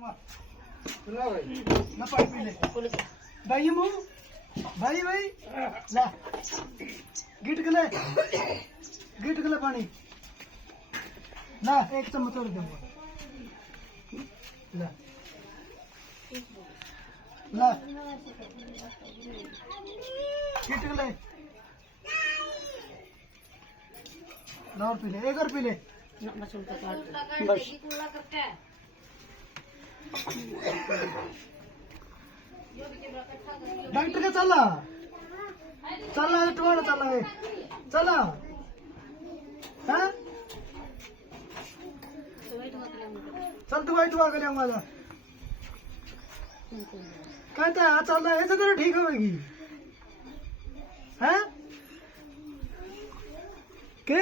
ना पानी पी ले भाई ये मुंह भाई भाई ला गिट गले पानी ला एक चम्मच और दे ला ला गिट गले ला और पी ले एक और पी ले बस डॉक्टर का चला टोळा चला चला हा चल तू वाईट वागले माझा काय तर हा चालला हे तर ठीक आहे की हा के